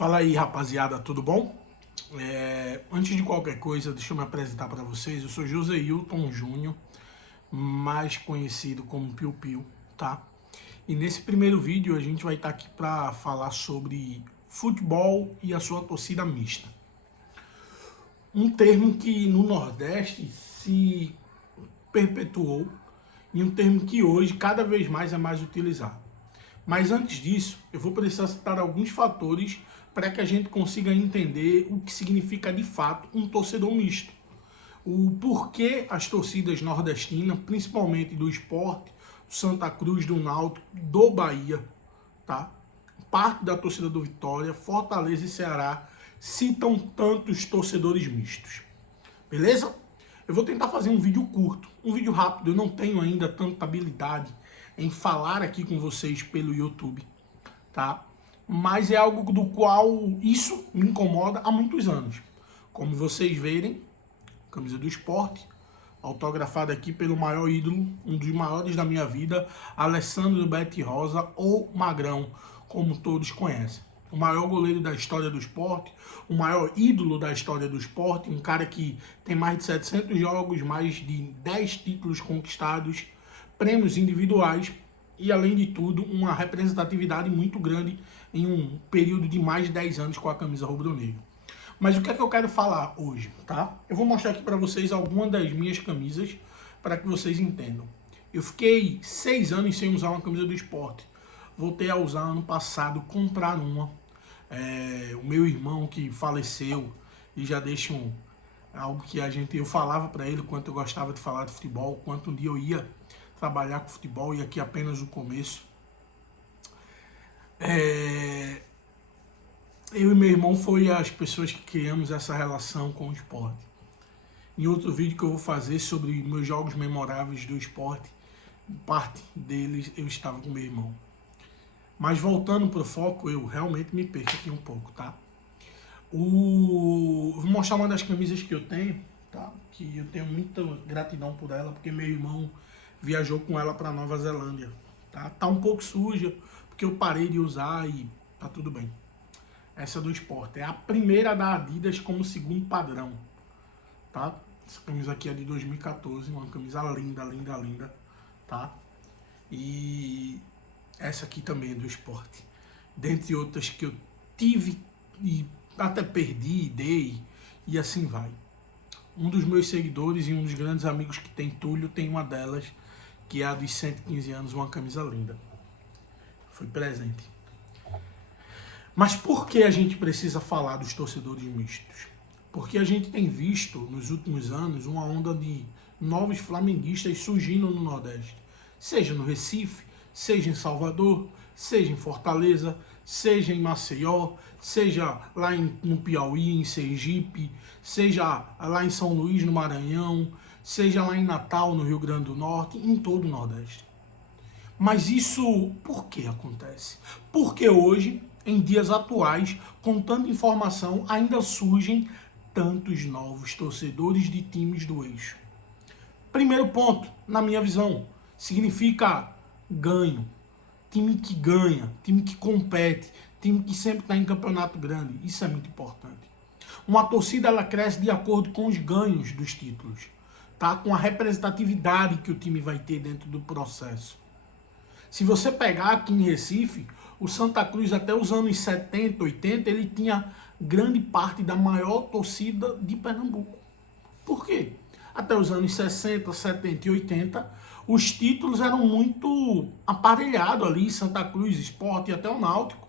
Fala aí, rapaziada, tudo bom? Antes de qualquer coisa, deixa eu me apresentar para vocês. Eu sou Joseilton Júnior, mais conhecido como Piu Piu, tá? E nesse primeiro vídeo a gente vai estar aqui para falar sobre futebol e a sua torcida mista. Um termo que no Nordeste se perpetuou e um termo que hoje cada vez mais é mais utilizado. Mas antes disso, eu vou precisar citar alguns fatores para que a gente consiga entender o que significa de fato um torcedor misto. O porquê as torcidas nordestinas, principalmente do Sport, do Santa Cruz, do Náutico, do Bahia, tá? Parte da torcida do Vitória, Fortaleza e Ceará citam tantos torcedores mistos. Beleza? Eu vou tentar fazer um vídeo curto, um vídeo rápido. Eu não tenho ainda tanta habilidade em falar aqui com vocês pelo YouTube, tá? Mas é algo do qual isso me incomoda há muitos anos. Como vocês verem, camisa do Sport, autografada aqui pelo maior ídolo, um dos maiores da minha vida, Alessandro Bete Rosa, ou Magrão, como todos conhecem. O maior goleiro da história do Sport, o maior ídolo da história do Sport, um cara que tem mais de 700 jogos, mais de 10 títulos conquistados, prêmios individuais e, além de tudo, uma representatividade muito grande em um período de mais de 10 anos com a camisa rubro-negra. Mas o que é que eu quero falar hoje, tá? Eu vou mostrar aqui para vocês algumas das minhas camisas para que vocês entendam. Eu fiquei 6 anos sem usar uma camisa do Sport. Voltei a usar ano passado, comprar uma. O meu irmão que faleceu e já deixa algo que eu falava para ele quanto eu gostava de falar de futebol, quanto um dia eu ia trabalhar com futebol e aqui apenas o começo. Eu e meu irmão foi as pessoas que criamos essa relação com o esporte. Em outro vídeo que eu vou fazer sobre meus jogos memoráveis do esporte, parte deles eu estava com meu irmão. Mas voltando para o foco, eu realmente me perco aqui um pouco, tá? Vou mostrar uma das camisas que eu tenho, tá? Que eu tenho muita gratidão por ela, porque meu irmão viajou com ela para Nova Zelândia, tá? Tá um pouco suja, porque eu parei de usar e tá tudo bem. Essa do Sport é a primeira da Adidas como segundo padrão, tá? Essa camisa aqui é de 2014, uma camisa linda, linda, linda, tá? E essa aqui também é do Sport, dentre outras que eu tive e até perdi, dei e assim vai. Um dos meus seguidores e um dos grandes amigos que tem, Túlio, tem uma delas, que é a dos 115 anos, uma camisa linda. Foi presente. Mas por que a gente precisa falar dos torcedores mistos? Porque a gente tem visto nos últimos anos uma onda de novos flamenguistas surgindo no Nordeste, seja no Recife, seja em Salvador, seja em Fortaleza, seja em Maceió, seja lá no Piauí, em Sergipe, seja lá em São Luís, no Maranhão, seja lá em Natal, no Rio Grande do Norte, em todo o Nordeste. Mas isso por que acontece? Porque hoje, em dias atuais, com tanta informação, ainda surgem tantos novos torcedores de times do eixo. Primeiro ponto, na minha visão, significa ganho. Time que ganha, time que compete, time que sempre está em campeonato grande. Isso é muito importante. Uma torcida, ela cresce de acordo com os ganhos dos títulos, tá? Com a representatividade que o time vai ter dentro do processo. Se você pegar aqui em Recife, o Santa Cruz até os anos 70, 80, ele tinha grande parte da maior torcida de Pernambuco. Por quê? Até os anos 60, 70 e 80, os títulos eram muito aparelhados ali, Santa Cruz, Sport e até o Náutico.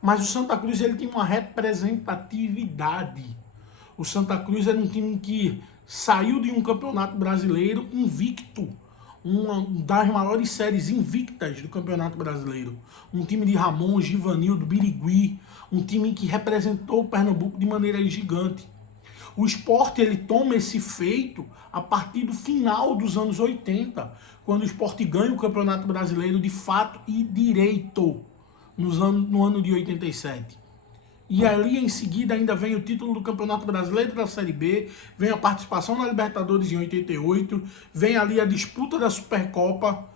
Mas o Santa Cruz, ele tinha uma representatividade. O Santa Cruz era um time que saiu de um campeonato brasileiro invicto, uma das maiores séries invictas do Campeonato Brasileiro. Um time de Ramon, Givanildo, Birigui, um time que representou o Pernambuco de maneira gigante. O Sport, ele toma esse feito a partir do final dos anos 80, quando o Sport ganha o Campeonato Brasileiro de fato e direito, no ano de 87. E ali em seguida ainda vem o título do Campeonato Brasileiro da Série B, vem a participação na Libertadores em 88, vem ali a disputa da Supercopa,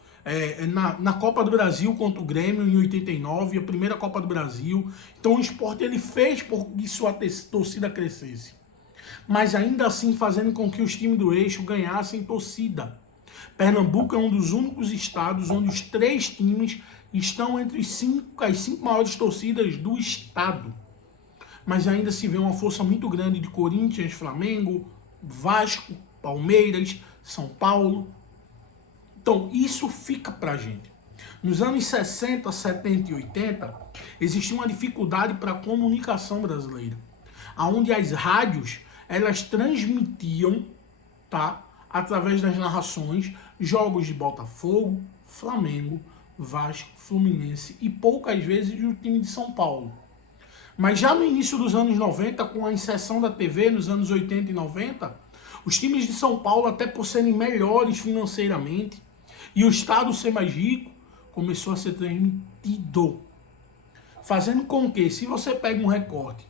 na Copa do Brasil contra o Grêmio em 89, a primeira Copa do Brasil. Então o Sport ele fez por que sua torcida crescesse. Mas ainda assim fazendo com que os times do eixo ganhassem torcida. Pernambuco é um dos únicos estados onde os 3 times estão entre as 5 maiores torcidas do estado. Mas ainda se vê uma força muito grande de Corinthians, Flamengo, Vasco, Palmeiras, São Paulo. Então isso fica pra gente. Nos anos 60, 70 e 80, existia uma dificuldade para a comunicação brasileira, onde as rádios elas transmitiam, tá, através das narrações, jogos de Botafogo, Flamengo, Vasco, Fluminense e poucas vezes do time de São Paulo. Mas já no início dos anos 90, com a inserção da TV nos anos 80 e 90, os times de São Paulo, até por serem melhores financeiramente e o estado ser mais rico, começou a ser transmitido. Fazendo com que, se você pega um recorte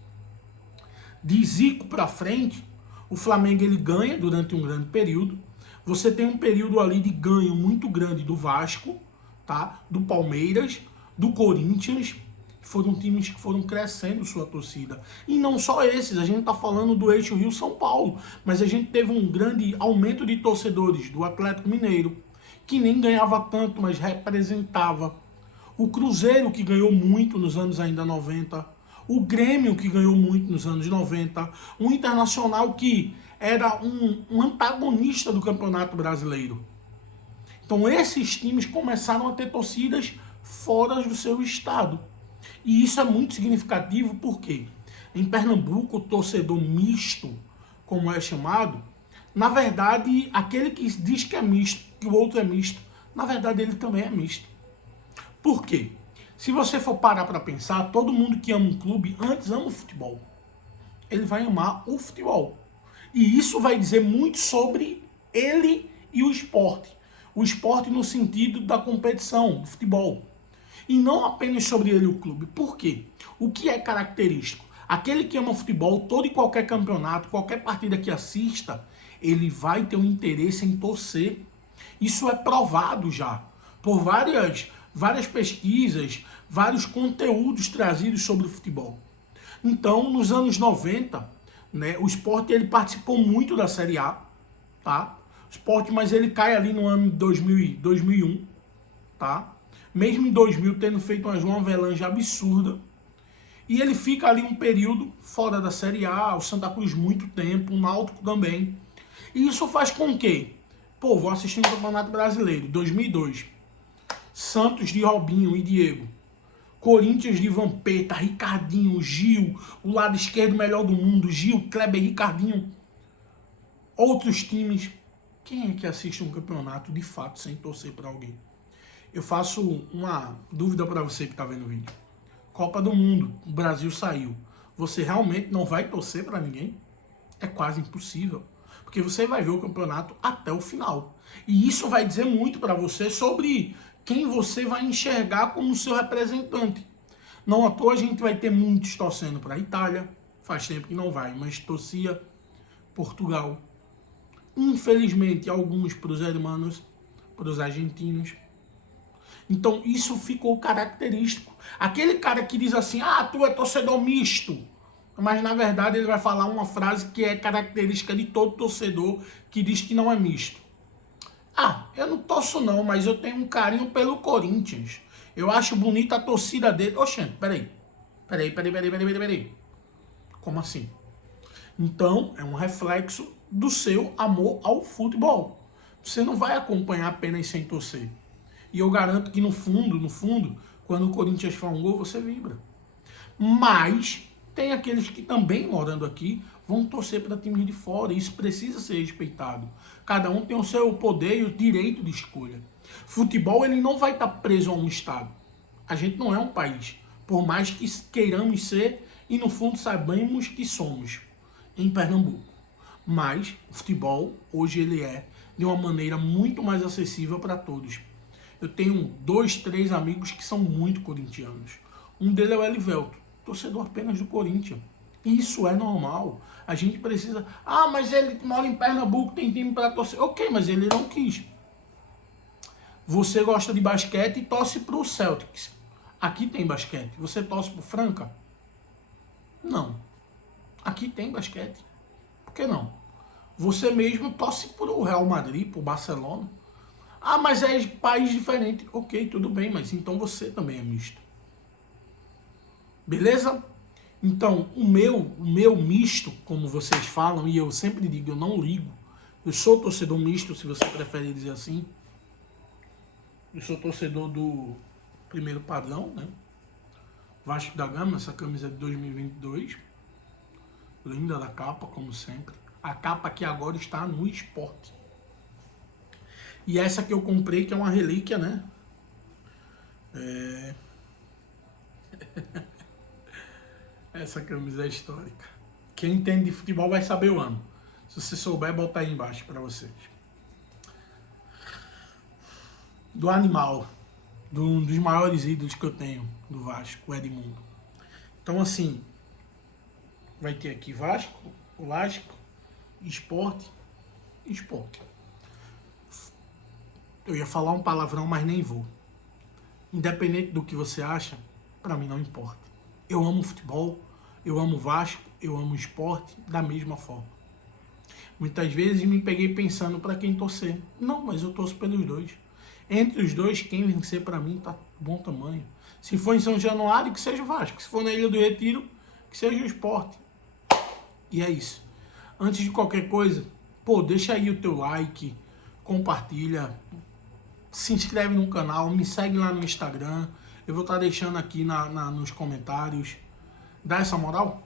de Zico para frente, o Flamengo ele ganha durante um grande período. Você tem um período ali de ganho muito grande do Vasco, tá? Do Palmeiras, do Corinthians. Foram times que foram crescendo sua torcida. E não só esses, a gente está falando do eixo Rio-São Paulo, mas a gente teve um grande aumento de torcedores do Atlético Mineiro, que nem ganhava tanto, mas representava. O Cruzeiro, que ganhou muito nos anos ainda 90. O Grêmio, que ganhou muito nos anos 90. O Internacional, que era um antagonista do Campeonato Brasileiro. Então esses times começaram a ter torcidas fora do seu estado. E isso é muito significativo porque em Pernambuco o torcedor misto, como é chamado, na verdade aquele que diz que é misto, que o outro é misto, na verdade ele também é misto. Por quê? Se você for parar para pensar, todo mundo que ama um clube antes ama o futebol. Ele vai amar o futebol. E isso vai dizer muito sobre ele e o esporte. O esporte no sentido da competição, do futebol. E não apenas sobre ele o clube. Por quê? O que é característico? Aquele que ama futebol, todo e qualquer campeonato, qualquer partida que assista, ele vai ter um interesse em torcer. Isso é provado já por várias pesquisas, vários conteúdos trazidos sobre o futebol. Então, nos anos 90, né, o Sport ele participou muito da Série A, tá? O Sport, mas ele cai ali no ano de 2001, tá? Mesmo em 2000 tendo feito uma João Avelange absurda. E ele fica ali um período fora da Série A, o Santa Cruz muito tempo, o Náutico também. E isso faz com que, pô, vou assistir no Campeonato Brasileiro, 2002. Santos de Robinho e Diego. Corinthians de Vampeta, Ricardinho, Gil, o lado esquerdo melhor do mundo, Gil, Kleber, Ricardinho. Outros times. Quem é que assiste um campeonato de fato sem torcer para alguém? Eu faço uma dúvida para você que está vendo o vídeo. Copa do Mundo, o Brasil saiu. Você realmente não vai torcer para ninguém? É quase impossível. Porque você vai ver o campeonato até o final. E isso vai dizer muito para você sobre quem você vai enxergar como seu representante. Não à toa a gente vai ter muitos torcendo para a Itália. Faz tempo que não vai, mas torcia Portugal. Infelizmente, alguns para os hermanos, para os argentinos. Então isso ficou característico. Aquele cara que diz assim, ah, tu é torcedor misto. Mas na verdade ele vai falar uma frase que é característica de todo torcedor que diz que não é misto. Ah, eu não torço não, mas eu tenho um carinho pelo Corinthians. Eu acho bonita a torcida dele. Oxente, peraí. Como assim? Então é um reflexo do seu amor ao futebol. Você não vai acompanhar apenas sem torcer. E eu garanto que no fundo, quando o Corinthians faz um gol, você vibra. Mas tem aqueles que também, morando aqui, vão torcer para times de fora. E isso precisa ser respeitado. Cada um tem o seu poder e o direito de escolha. Futebol, ele não vai estar preso a um estado. A gente não é um país. Por mais que queiramos ser e no fundo saibamos que somos em Pernambuco. Mas o futebol, hoje ele é de uma maneira muito mais acessível para todos. Eu tenho 2, 3 amigos que são muito corintianos. Um deles é o Elivelto, torcedor apenas do Corinthians. Isso é normal. A gente precisa... Ah, mas ele mora em Pernambuco, tem time para torcer. Ok, mas ele não quis. Você gosta de basquete e torce pro Celtics. Aqui tem basquete. Você torce pro Franca? Não. Aqui tem basquete. Por que não? Você mesmo torce pro Real Madrid, pro Barcelona. Ah, mas é país diferente. Ok, tudo bem, mas então você também é misto. Beleza? Então, o meu misto, como vocês falam, e eu sempre digo, eu não ligo. Eu sou torcedor misto, se você prefere dizer assim. Eu sou torcedor do primeiro padrão, né? Vasco da Gama, essa camisa é de 2022. Linda da capa, como sempre. A capa que agora está no esporte. E essa que eu comprei, que é uma relíquia, né? Essa camisa é histórica. Quem entende de futebol vai saber o ano. Se você souber, botar aí embaixo para vocês. Do Animal, um dos maiores ídolos que eu tenho do Vasco, o Edmundo. Então, assim, vai ter aqui Vasco, Esporte. Eu ia falar um palavrão, mas nem vou. Independente do que você acha, para mim não importa. Eu amo futebol, eu amo Vasco, eu amo esporte da mesma forma. Muitas vezes me peguei pensando para quem torcer. Não, mas eu torço pelos dois. Entre os dois, quem vencer para mim tá bom tamanho. Se for em São Januário, que seja o Vasco. Se for na Ilha do Retiro, que seja o Esporte. E é isso. Antes de qualquer coisa, pô, deixa aí o teu like, compartilha, se inscreve no canal, me segue lá no Instagram. Eu vou estar deixando aqui nos comentários. Dá essa moral?